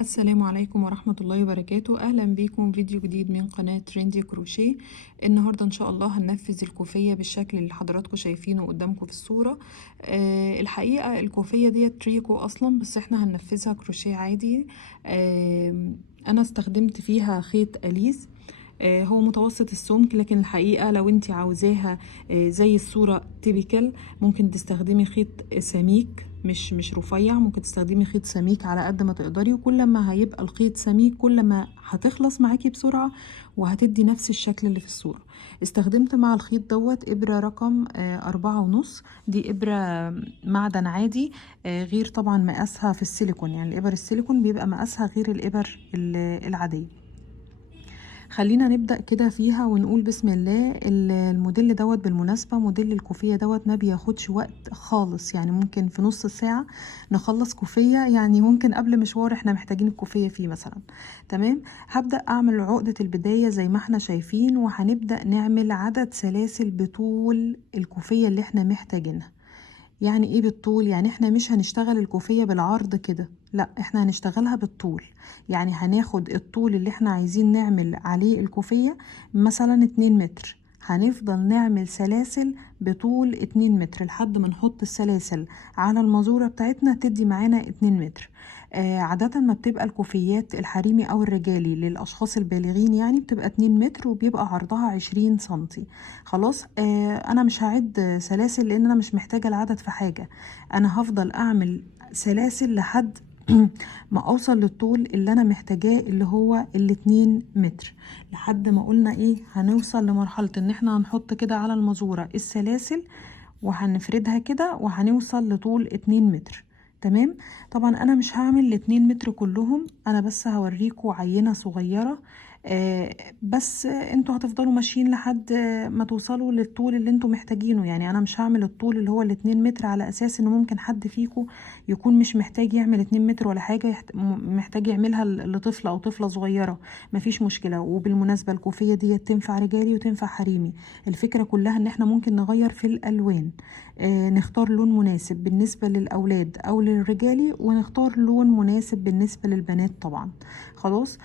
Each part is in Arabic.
السلام عليكم ورحمة الله وبركاته. أهلا بيكم فيديو جديد من قناة تريندي كروشيه. النهاردة إن شاء الله هننفذ الكوفية بالشكل اللي حضراتكم شايفينه قدامكم في الصورة. الحقيقة الكوفية دي تريكو أصلا، بس احنا هننفذها كروشيه عادي. أنا استخدمت فيها خيط أليز. هو متوسط السمك، لكن الحقيقة لو انت عاوزاها زي الصورة تيبيكال ممكن تستخدمي خيط سميك، مش رفيع. ممكن تستخدمي خيط سميك على قد ما تقدري، وكل ما هيبقى الخيط سميك كل ما هتخلص معاكي بسرعة وهتدي نفس الشكل اللي في الصورة. استخدمت مع الخيط دوت إبرة رقم 4.5. دي إبرة معدن عادي، غير طبعا مقاسها في السيليكون. يعني الإبر السيليكون بيبقى مقاسها غير الإبر العادية. خلينا نبدأ كده فيها ونقول بسم الله. الموديل دوت بالمناسبة موديل الكوفية دوت ما بياخدش وقت خالص، يعني ممكن في نص ساعة نخلص كوفية. يعني ممكن قبل مشوار احنا محتاجين الكوفية فيه مثلا. تمام. هبدأ اعمل عقدة البداية زي ما احنا شايفين، وهنبدأ نعمل عدد سلاسل بطول الكوفية اللي احنا محتاجينها. يعني ايه بالطول؟ يعني احنا مش هنشتغل الكوفية بالعرض كده، لا احنا هنشتغلها بالطول. يعني هناخد الطول اللي احنا عايزين نعمل عليه الكوفية مثلا 2 متر، هنفضل نعمل سلاسل بطول 2 متر لحد ما نحط السلاسل على المازورة بتاعتنا تدي معانا 2 متر. عادة ما بتبقى الكوفيات الحريمي أو الرجالي للأشخاص البالغين يعني بتبقى 2 متر وبيبقى عرضها 20 سنتي. خلاص. أنا مش هعد سلاسل لأن أنا مش محتاجة العدد في حاجة. أنا هفضل أعمل سلاسل لحد ما أوصل للطول اللي أنا محتاجاه اللي هو 2 متر. لحد ما قلنا إيه، هنوصل لمرحلة إن إحنا هنحط كده على المزورة السلاسل وهنفردها كده وهنوصل لطول 2 متر. تمام. طبعا انا مش هعمل الاتنين متر كلهم، انا بس هوريكم عينة صغيرة. بس انتوا هتفضلوا ماشيين لحد ما توصلوا للطول اللي انتوا محتاجينه. يعني انا مش هعمل الطول اللي هو الاتنين متر على اساس ان ممكن حد فيكم يكون مش محتاج يعمل 2 متر ولا حاجة، محتاج يعملها لطفل او طفلة صغيرة. مفيش مشكلة. وبالمناسبة الكوفية دي تنفع رجالي وتنفع حريمي. الفكرة كلها ان احنا ممكن نغير في الالوان. نختار لون مناسب بالنسبة للأولاد أو للرجالي، ونختار لون مناسب بالنسبة للبنات طبعا. خلاص.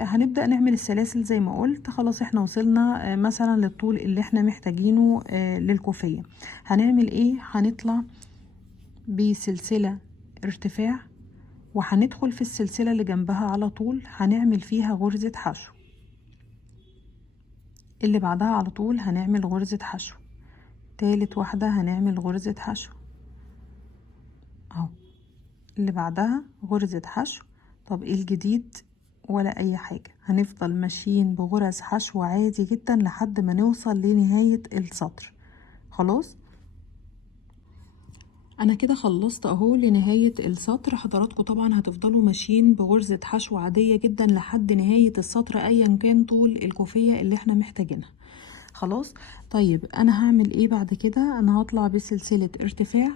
هنبدأ نعمل السلاسل زي ما قلت. خلاص احنا وصلنا مثلا للطول اللي احنا محتاجينه للكوفية. هنعمل ايه؟ هنطلع بسلسلة ارتفاع، وهندخل في السلسلة اللي جنبها على طول هنعمل فيها غرزة حشو. اللي بعدها على طول هنعمل غرزة حشو. تالت واحدة هنعمل غرزة حشو اهو. اللي بعدها غرزة حشو. طب ايه الجديد؟ ولا اي حاجة، هنفضل ماشيين بغرز حشو عادي جدا لحد ما نوصل لنهاية السطر. خلاص. انا كده خلصت اهو لنهاية السطر. حضراتكم طبعا هتفضلوا ماشيين بغرزة حشو عادية جدا لحد نهاية السطر ايا كان طول الكوفية اللي احنا محتاجينها. خلاص. طيب انا هعمل ايه بعد كده؟ انا هطلع بسلسلة ارتفاع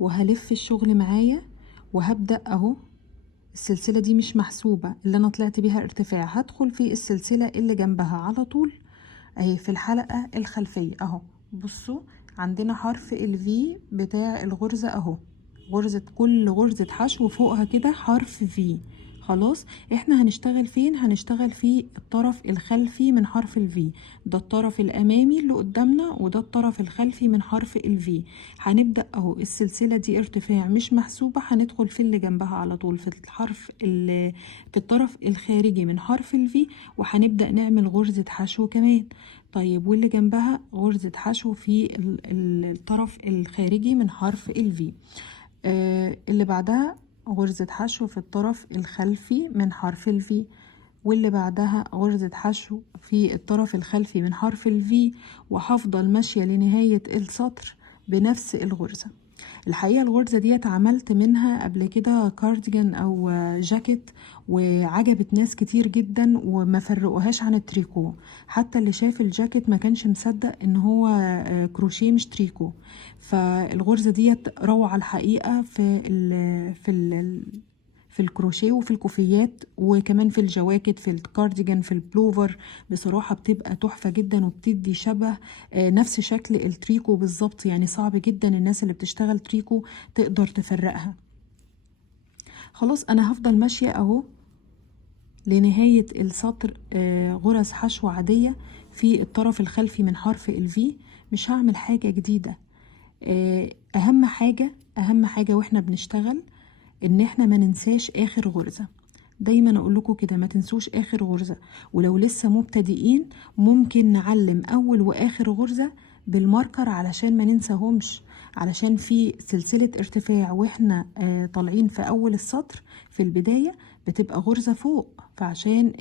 وهلف الشغل معايا وهبدأ اهو. السلسلة دي مش محسوبة اللي انا طلعت بيها ارتفاع، هدخل في السلسلة اللي جنبها على طول اهي في الحلقة الخلفية اهو. بصوا، عندنا حرف الفي بتاع الغرزة اهو. غرزة، كل غرزة حشو فوقها كده حرف في. خلاص. احنا هنشتغل فين؟ هنشتغل في الطرف الخلفي من حرف الفي. ده الطرف الامامي اللي قدامنا، وده الطرف الخلفي من حرف الفي. هنبدأ اهو السلسلة دي ارتفاع مش محسوبة، هندخل في اللي جنبها على طول في في الطرف الخارجي من حرف الفي، وهنبدأ نعمل غرزة حشو كمان. طيب واللي جنبها غرزة حشو في الطرف الخارجي من حرف الفي. اللي بعدها غرزة حشو في الطرف الخلفي من حرف الفي، واللي بعدها غرزة حشو في الطرف الخلفي من حرف الفي، وهفضل ماشية لنهاية السطر بنفس الغرزة. الحقيقة الغرزة دي عملت منها قبل كده كارديجان او جاكيت، وعجبت ناس كتير جدا وما فرقوهاش عن التريكو. حتى اللي شاف الجاكيت ما كانش مصدق ان هو كروشيه مش تريكو. فالغرزة دي روعة الحقيقة في الكروشيه وفي الكوفيات وكمان في الجواكت في الكارديجان في البلوفر. بصراحة بتبقى تحفة جدا وبتدي شبه نفس شكل التريكو بالظبط. يعني صعب جدا الناس اللي بتشتغل تريكو تقدر تفرقها. خلاص انا هفضل ماشية اهو لنهاية السطر غرز حشو عادية في الطرف الخلفي من حرف الفي. مش هعمل حاجة جديدة. اهم حاجة واحنا بنشتغل ان احنا ما ننساش اخر غرزة. دايما اقول لكم كده، ما تنسوش اخر غرزة. ولو لسه مبتدئين ممكن نعلم اول واخر غرزة بالماركر علشان ما ننساهمش، علشان في سلسلة ارتفاع واحنا طالعين في اول السطر في البداية بتبقى غرزة فوق. فعشان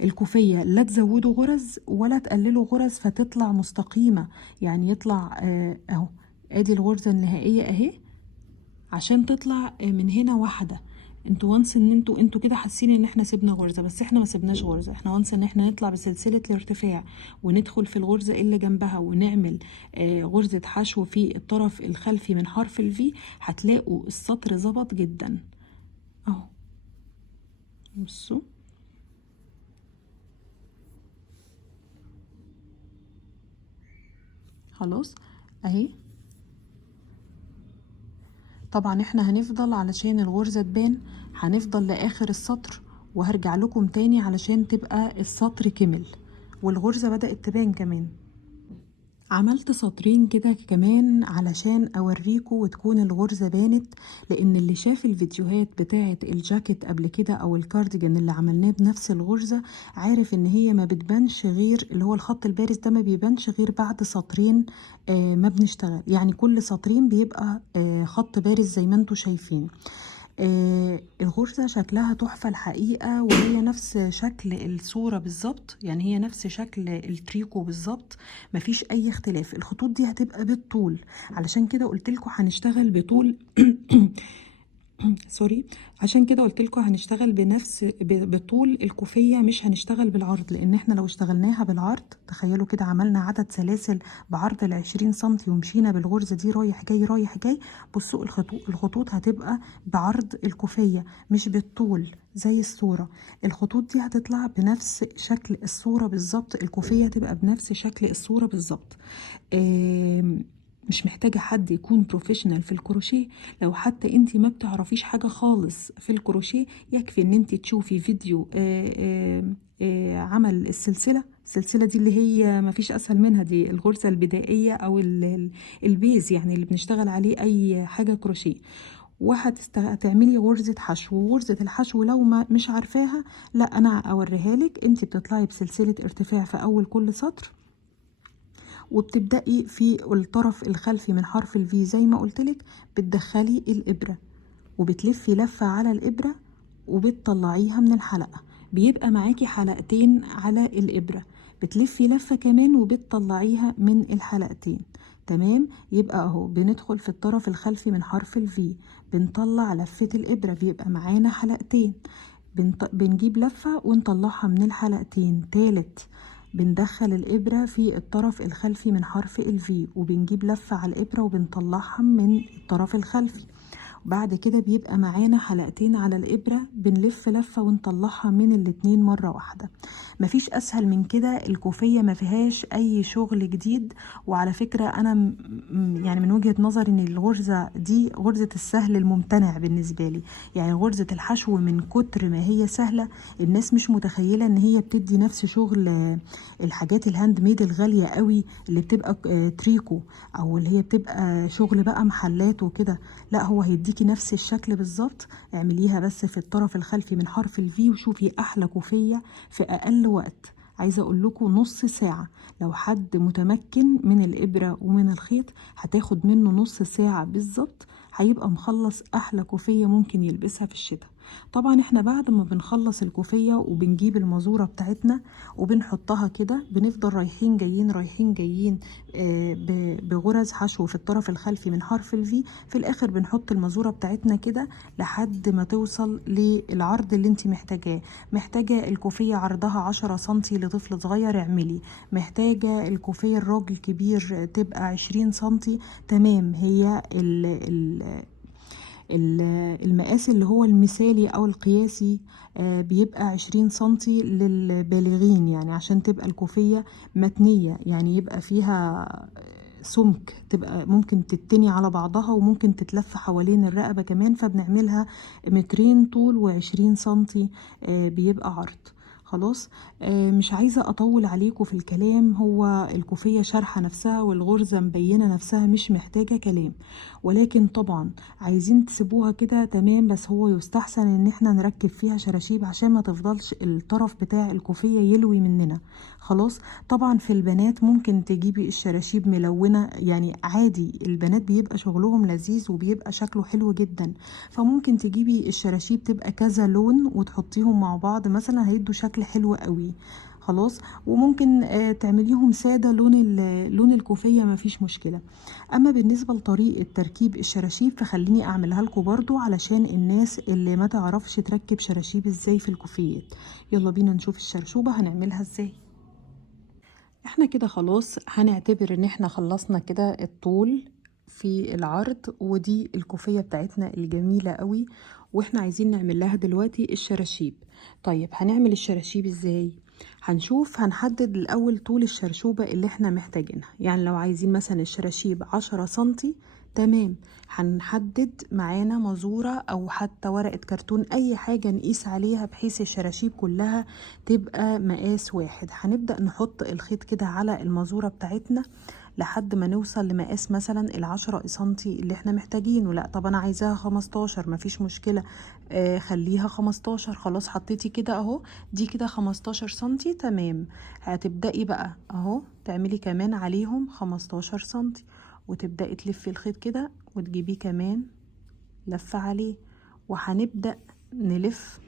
الكوفية لا تزودوا غرز ولا تقللوا غرز فتطلع مستقيمة، يعني يطلع اهو ادي الغرزة النهائية اهي، عشان تطلع من هنا واحدة. انتوا وانس ان انتوا كده حاسين ان احنا سيبنا غرزة، بس احنا ما سيبناش غرزة. احنا وانس ان احنا نطلع بسلسلة الارتفاع وندخل في الغرزة اللي جنبها ونعمل غرزة حشو في الطرف الخلفي من حرف الفي، هتلاقوا السطر ظبط جدا اهو. بصوا خلاص اهي. طبعا احنا هنفضل علشان الغرزة تبان، هنفضل لاخر السطر وهرجع لكم تاني علشان تبقى السطر كمل والغرزة بدأت تبان كمان. عملت سطرين كده كمان علشان اوريكم وتكون الغرزة بانت، لان اللي شاف الفيديوهات بتاعة الجاكيت قبل كده او الكارديجان اللي عملناه بنفس الغرزة عارف ان هي ما بتبانش غير اللي هو الخط البارز ده، ما بيبانش غير بعد سطرين ما بنشتغل. يعني كل سطرين بيبقى خط بارز زي ما انتوا شايفين. الغرزة شكلها تحفة الحقيقة، وهي نفس شكل الصورة بالظبط، يعني هي نفس شكل التريكو بالظبط، مفيش اي اختلاف. الخطوط دي هتبقى بالطول، علشان كده قلتلكوا هنشتغل بطول سوري، عشان كده قلت لكم هنشتغل بطول الكوفية، مش هنشتغل بالعرض. لان احنا لو اشتغلناها بالعرض تخيلوا كده عملنا عدد سلاسل بعرض ال20 سنتي ومشينا بالغرزة دي رايح جاي رايح جاي، بصوا الخطوط هتبقى بعرض الكوفية مش بالطول زي الصورة. الخطوط دي هتطلع بنفس شكل الصورة بالظبط، الكوفية هتبقى بنفس شكل الصورة بالظبط. مش محتاجة حد يكون بروفيشنال في الكروشيه. لو حتى انتي ما بتعرفيش حاجة خالص في الكروشيه، يكفي ان انتي تشوفي فيديو عمل السلسلة دي اللي هي مفيش اسهل منها، دي الغرزة البدائية او البيز يعني اللي بنشتغل عليه اي حاجة كروشيه. وهتعملي غرزة حشو، وغرزة الحشو لو ما مش عارفاها لا انا اوريها لك. انتي بتطلعي بسلسلة ارتفاع في اول كل سطر، وبتبدأي في الطرف الخلفي من حرف الفي زي ما قلتلك، بتدخلي الإبرة وبتلفي لفة على الإبرة وبتطلعيها من الحلقة، بيبقى معاكي حلقتين على الإبرة، بتلفي لفة كمان وبتطلعيها من الحلقتين. تمام، يبقى اهو بندخل في الطرف الخلفي من حرف الفي، بنطلع لفة الإبرة، بيبقى معانا حلقتين، بنجيب لفة ونطلعها من الحلقتين. تالت بندخل الإبرة في الطرف الخلفي من حرف الفي وبنجيب لفة على الإبرة وبنطلعها من الطرف الخلفي. بعد كده بيبقى معانا حلقتين على الإبرة، بنلف لفة ونطلعها من الاتنين مرة واحدة. مفيش أسهل من كده. الكوفية ما فيهاش أي شغل جديد. وعلى فكرة أنا يعني من وجهة نظري إن الغرزة دي غرزة السهل الممتنع بالنسبة لي. يعني غرزة الحشو من كتر ما هي سهلة الناس مش متخيلة إن هي بتدي نفس شغل الحاجات الهاند ميد الغالية قوي اللي بتبقى تريكو، أو اللي هي بتبقى شغل بقى محلات وكده. لا، هو هيديكي نفس الشكل بالظبط. اعمليها بس في الطرف الخلفي من حرف الفي وشوفي احلى كوفية في اقل وقت. عايزه اقول لكم نص ساعه. لو حد متمكن من الابره ومن الخيط هتاخد منه نص ساعه بالظبط، هيبقى مخلص احلى كوفيه ممكن يلبسها في الشتاء. طبعا احنا بعد ما بنخلص الكوفيه وبنجيب المازوره بتاعتنا وبنحطها كده، بنفضل رايحين جايين رايحين جايين بغرز حشو في الطرف الخلفي من حرف الفي. في الاخر بنحط المازوره بتاعتنا كده لحد ما توصل للعرض اللي انت محتاجاه. محتاجه الكوفيه عرضها 10 سنتي لطفل صغير اعملي، محتاجه الكوفيه الراجل كبير تبقى 20 سنتي تمام. هي المقاس اللي هو المثالي او القياسي بيبقى 20 سنتي للبالغين، يعني عشان تبقى الكوفية متنية، يعني يبقى فيها سمك، تبقى ممكن تتني على بعضها وممكن تتلف حوالين الرقبة كمان، فبنعملها 2 طول و20 سنتي بيبقى عرض. خلاص. مش عايزة أطول عليكم في الكلام، هو الكوفية شارحة نفسها والغرزة مبينة نفسها، مش محتاجة كلام. ولكن طبعا عايزين تسيبوها كده تمام، بس هو يستحسن ان احنا نركب فيها شراشيب عشان ما تفضلش الطرف بتاع الكوفية يلوي مننا. خلاص. طبعا في البنات ممكن تجيبي الشراشيب ملونة، يعني عادي، البنات بيبقى شغلهم لذيذ وبيبقى شكله حلو جدا، فممكن تجيبي الشراشيب تبقى كذا لون وتحطيهم مع بعض مثلا، هيدوا شكل حلو قوي. خلاص. وممكن تعمليهم سادة لون الكوفية، مفيش مشكلة. اما بالنسبة لطريقة تركيب الشراشيب فخليني اعملها لكم برضو علشان الناس اللي ما تعرفش تركب شراشيب ازاي في الكوفيات. يلا بينا نشوف الشرشوبة هنعملها ازاي. احنا كده خلاص هنعتبر ان احنا خلصنا كده الطول في العرض، ودي الكوفية بتاعتنا الجميلة قوي، واحنا عايزين نعمل لها دلوقتي الشراشيب. طيب هنعمل الشراشيب ازاي؟ هنشوف، هنحدد الاول طول الشرشوبة اللي احنا محتاجينها. يعني لو عايزين مثلا الشراشيب 10 سنتي، تمام، هنحدد معانا مزورة او حتى ورقة كرتون، اي حاجة نقيس عليها بحيث الشراشيب كلها تبقى مقاس واحد. هنبدأ نحط الخيط كده على المزورة بتاعتنا لحد ما نوصل لمقاس مثلا 10 سنتي اللي احنا محتاجينه. لا طب انا عايزاها 15، مفيش مشكلة، خليها 15. خلاص حطيتي كده اهو، دي كده 15 سنتي تمام. هتبدأي بقى اهو تعملي كمان عليهم 15 سنتي، وتبدأي تلفي الخيط كده وتجيبيه كمان لفة عليه، وهنبدأ نلف.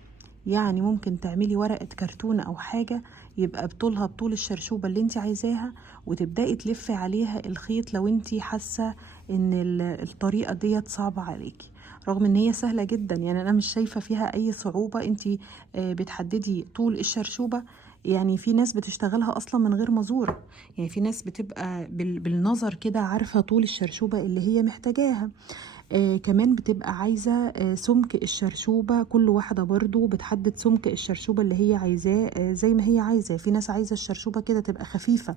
يعني ممكن تعملي ورقة كرتونة او حاجة يبقى بطولها بطول الشرشوبة اللي انت عايزاها، وتبدأي تلفي عليها الخيط لو انت حاسة ان الطريقة ديت صعبة عليكي، رغم ان هي سهلة جدا. يعني انا مش شايفة فيها اي صعوبة. انت بتحددي طول الشرشوبة، يعني في ناس بتشتغلها اصلا من غير مزورة، يعني في ناس بتبقى بالنظر كده عارفة طول الشرشوبة اللي هي محتاجاها. كمان بتبقى عايزة سمك الشرشوبة، كل واحدة برضو بتحدد سمك الشرشوبة اللي هي عايزاه زي ما هي عايزة. في ناس عايزة الشرشوبة كده تبقى خفيفة،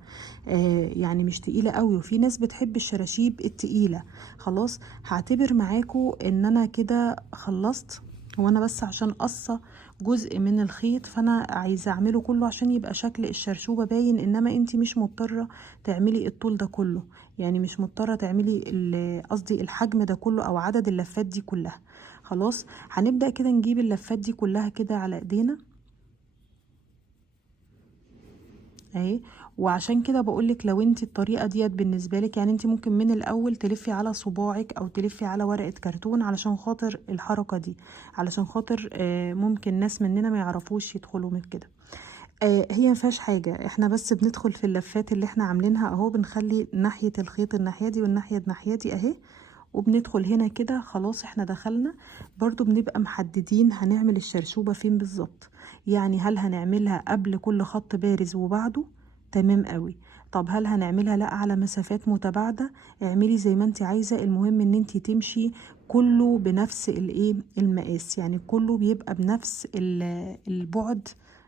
يعني مش تقيلة قوي، وفي ناس بتحب الشراشيب التقيلة. خلاص. هعتبر معاكو ان انا كده خلصت، هو انا بس عشان قصة جزء من الخيط فانا عايزة اعمله كله عشان يبقى شكل الشرشوبة باين، انما انتي مش مضطرة تعملي الطول ده كله، يعني مش مضطرة تعملي قصدي الحجم ده كله او عدد اللفات دي كلها. خلاص. هنبدأ كده نجيب اللفات دي كلها كده على ايدينا اهي. وعشان كده بقولك لو انت الطريقة ديت بالنسبة لك، يعني انت ممكن من الاول تلفي على صباعك او تلفي على ورقة كرتون علشان خاطر الحركة دي، علشان خاطر ممكن ناس مننا ما يعرفوش يدخلوا من كده. هي مفيهاش حاجة، احنا بس بندخل في اللفات اللي احنا عاملينها اهو، بنخلي ناحية الخيط الناحية دي والناحية الناحية دي اهي، وبندخل هنا كده. خلاص احنا دخلنا. برضو بنبقى محددين هنعمل الشرشوبة فين بالظبط، يعني هل هنعملها قبل كل خط بارز وبعده؟ تمام قوي. طب هل هنعملها لا على مسافات متباعدة؟ اعملي زي ما انت عايزة، المهم ان انت تمشي كله بنفس الايه المقاس، يعني كله بيبقى بنفس البعد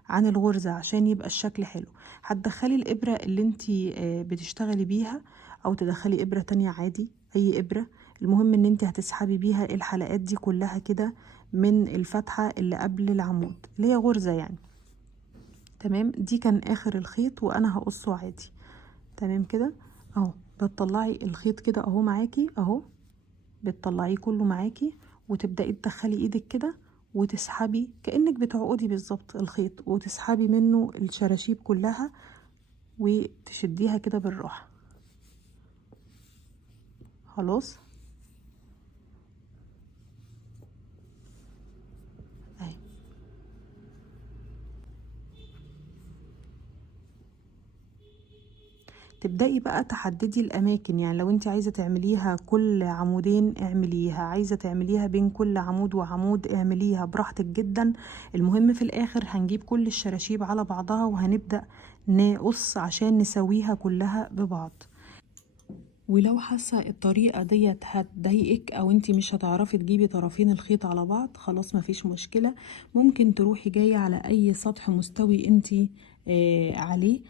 عن الغرزة عشان يبقى الشكل حلو. هتدخلي الإبرة اللي انتي بتشتغلي بيها، او تدخلي إبرة تانية عادي، اي إبرة. المهم ان انتي هتسحبي بيها الحلقات دي كلها كده من الفتحة اللي قبل العمود اللي هي غرزة يعني. تمام. دي كان اخر الخيط وانا هقصه عادي. تمام كده اهو. بتطلعي الخيط كده اهو معاكي اهو، بتطلعيه كله معاكي، وتبدأي تدخلي ايدك كده وتسحبي كأنك بتعقدي بالظبط الخيط، وتسحبي منه الشراشيب كلها وتشديها كده بالراحة. خلاص اهي. تبدأي بقى تحددي الأماكن، يعني لو انت عايزة تعمليها كل عمودين اعمليها، عايزة تعمليها بين كل عمود وعمود اعمليها براحتك جدا. المهم في الآخر هنجيب كل الشراشيب على بعضها وهنبدأ نقص عشان نسويها كلها ببعض. ولو حاسة الطريقة ديت هتضايقك او انتي مش هتعرفي تجيبي طرفين الخيط على بعض، خلاص مفيش مشكلة، ممكن تروحي جاية على اي سطح مستوي انتي عليه.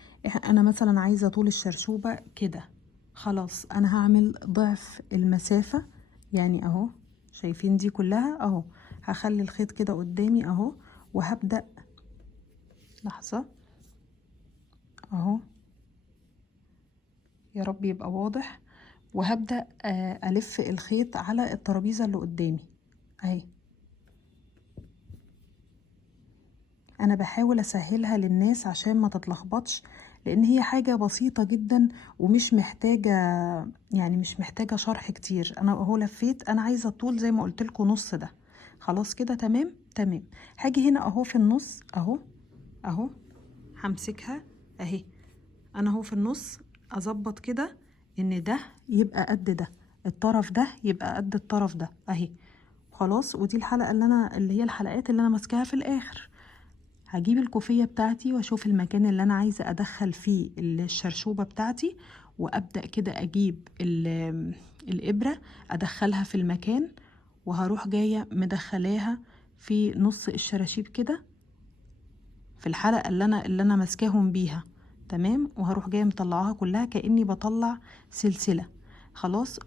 انا مثلا عايزة طول الشرشوبة كده، خلاص انا هعمل ضعف المسافة، يعني اهو شايفين دي كلها اهو. هخلي الخيط كده قدامي اهو، وهبدأ لحظة اهو، يا رب يبقى واضح. وهبدأ ألف الخيط على الترابيزة اللي قدامي اهي. انا بحاول اسهلها للناس عشان ما تتلخبطش، لان هي حاجة بسيطة جدا ومش محتاجة، يعني مش محتاجة شرح كتير. انا اهو لفيت، انا عايزة الطول زي ما قلت لكم نص ده. خلاص كده تمام تمام. هاجي هنا اهو في النص اهو اهو، همسكها اهي. انا اهو في النص اظبط كده ان ده يبقى قد ده، الطرف ده يبقى قد الطرف ده اهي. خلاص، ودي الحلقة اللي هي الحلقات اللي انا ماسكاها في الاخر. هجيب الكوفية بتاعتي واشوف المكان اللي انا عايزة ادخل فيه الشرشوبة بتاعتي، وابدأ كده اجيب الابرة ادخلها في المكان، وهروح جاية مدخلاها في نص الشراشيب كده في الحلقة اللي انا ماسكاهم بيها. تمام، وهروح جاية مطلعاها كلها كأني بطلع سلسلة. خلاص،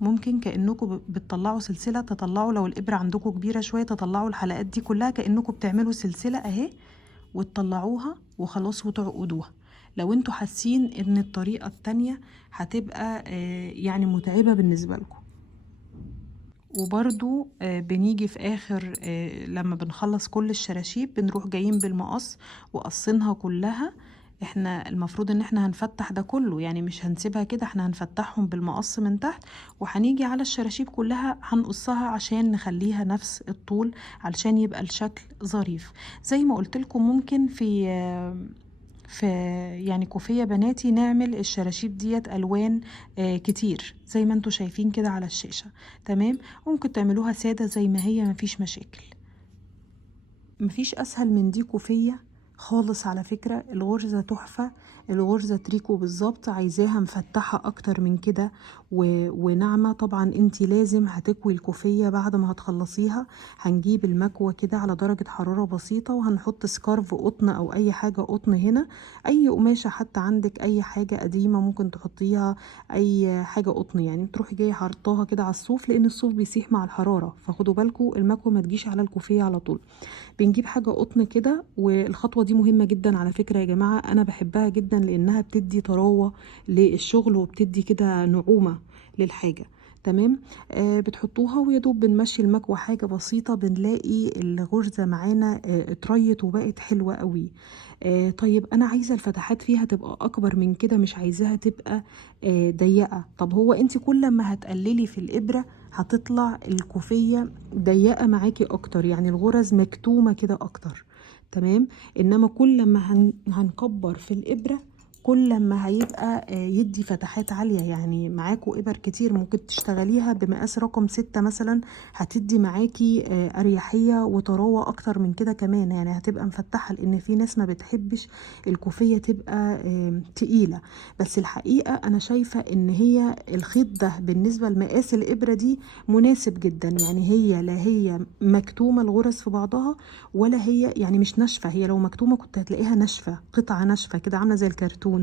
ممكن كأنكم بتطلعوا سلسلة، تطلعوا لو الإبرة عندكم كبيرة شوية تطلعوا الحلقات دي كلها كأنكم بتعملوا سلسلة اهي، وتطلعوها وخلاص وتعقدوها. لو انتوا حاسين ان الطريقة التانية هتبقى يعني متعبة بالنسبة لكم. وبرضو بنيجي في اخر لما بنخلص كل الشراشيب بنروح جايين بالمقص وقصينها كلها. احنا المفروض ان احنا هنفتح ده كله، يعني مش هنسيبها كده، احنا هنفتحهم بالمقص من تحت، وهنيجي على الشراشيب كلها هنقصها عشان نخليها نفس الطول، علشان يبقى الشكل ظريف. زي ما قلت لكم ممكن في يعني كوفية بناتي نعمل الشراشيب ديت الوان كتير زي ما انتوا شايفين كده على الشاشة. تمام، ممكن تعملوها سادة زي ما هي، مفيش مشاكل. مفيش اسهل من دي كوفية خالص على فكرة. الغرزة تحفة، الغرزة تريكو بالظبط، عايزاها مفتحة اكتر من كده وناعمة. طبعا انتي لازم هتكوي الكوفية بعد ما هتخلصيها. هنجيب المكوة كده على درجة حرارة بسيطة، وهنحط سكارف قطن او اي حاجة قطن هنا، اي قماشة حتى عندك، اي حاجة قديمة ممكن تحطيها، اي حاجة قطن يعني. تروحي جاية حرطاها كده على الصوف، لان الصوف بيسيح مع الحرارة، فخدوا بالكم المكوة ما تجيش على الكوفية على طول. بنجيب حاجة قطن كده، والخطوة دي مهمة جدا على فكرة يا جماعة، أنا بحبها جدا لأنها بتدي طراوة للشغل وبتدي كده نعومة للحاجة. تمام، بتحطوها ويدوب بنمشي المكوى حاجة بسيطة، بنلاقي الغرزة معانا اتريت وبقت حلوة قوي. طيب أنا عايزة الفتحات فيها تبقى أكبر من كده، مش عايزاها تبقى ضيقة. طب هو انت كل ما هتقللي في الإبرة هتطلع الكوفية ضيقة معاكي اكتر، يعني الغرز مكتومة كده اكتر. تمام، انما كل ما هنكبر في الابرة كل ما هيبقى يدي فتحات عالية. يعني معاكوا ابر كتير ممكن تشتغليها بمقاس رقم 6 مثلا، هتدي معاكي اريحية وطراوة اكتر من كده كمان، يعني هتبقى مفتحة، لان في ناس ما بتحبش الكوفية تبقى تقيلة. بس الحقيقة انا شايفة ان هي الخيط ده بالنسبة لمقاس الابرة دي مناسب جدا. يعني هي لا هي مكتومة الغرز في بعضها، ولا هي يعني مش ناشفة. هي لو مكتومة كنت هتلاقيها ناشفة، قطعة ناشفة كده عاملة زي الكرتون.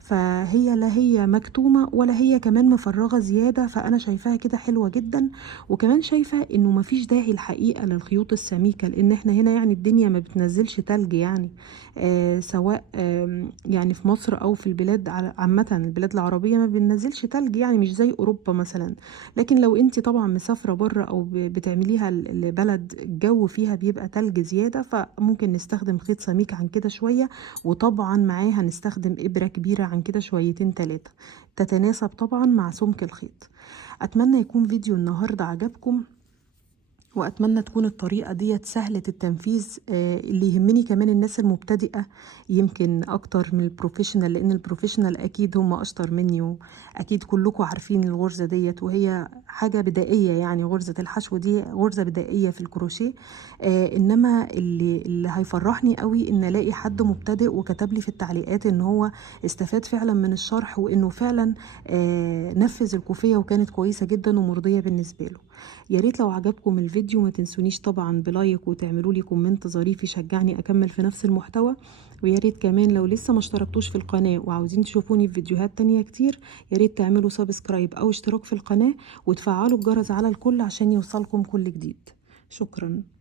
فهي لا هي مكتومة ولا هي كمان مفرغة زيادة، فأنا شايفاها كده حلوة جدا. وكمان شايفة انه مفيش داعي الحقيقة للخيوط السميكة، لان احنا هنا يعني الدنيا ما بتنزلش تلج يعني. سواء يعني في مصر او في البلاد عامة البلاد العربية ما بننزلش تلج، يعني مش زي اوروبا مثلا. لكن لو انت طبعا مسافرة بره او بتعمليها لبلد الجو فيها بيبقى تلج زيادة، فممكن نستخدم خيط سميك عن كده شوية، وطبعا معاه هنستخدم ابرة كبيرة عن كده شويتين 3 تتناسب طبعا مع سمك الخيط. اتمنى يكون فيديو النهاردة عجبكم، واتمنى تكون الطريقه ديت سهله التنفيذ. اللي يهمني كمان الناس المبتدئه يمكن اكتر من البروفيشنال، لان البروفيشنال اكيد هم اشطر مني، واكيد كلكم عارفين الغرزه ديت، وهي حاجه بدائيه. يعني غرزه الحشو دي غرزه بدائيه في الكروشيه. انما اللي هيفرحني قوي ان الاقي حد مبتدئ وكتب لي في التعليقات ان هو استفاد فعلا من الشرح، وانه فعلا نفذ الكوفيه وكانت كويسه جدا ومرضيه بالنسبه له. يا ريت لو عجبكم الفيديو ما تنسونيش طبعا بلايك وتعملوا لي كومنت ظريف يشجعني اكمل في نفس المحتوى. ويا ريت كمان لو لسه ما اشتركتوش في القناة وعاوزين تشوفوني في فيديوهات تانية كتير، يا ريت تعملوا سبسكرايب او اشتراك في القناة وتفعلوا الجرس على الكل عشان يوصلكم كل جديد. شكرا.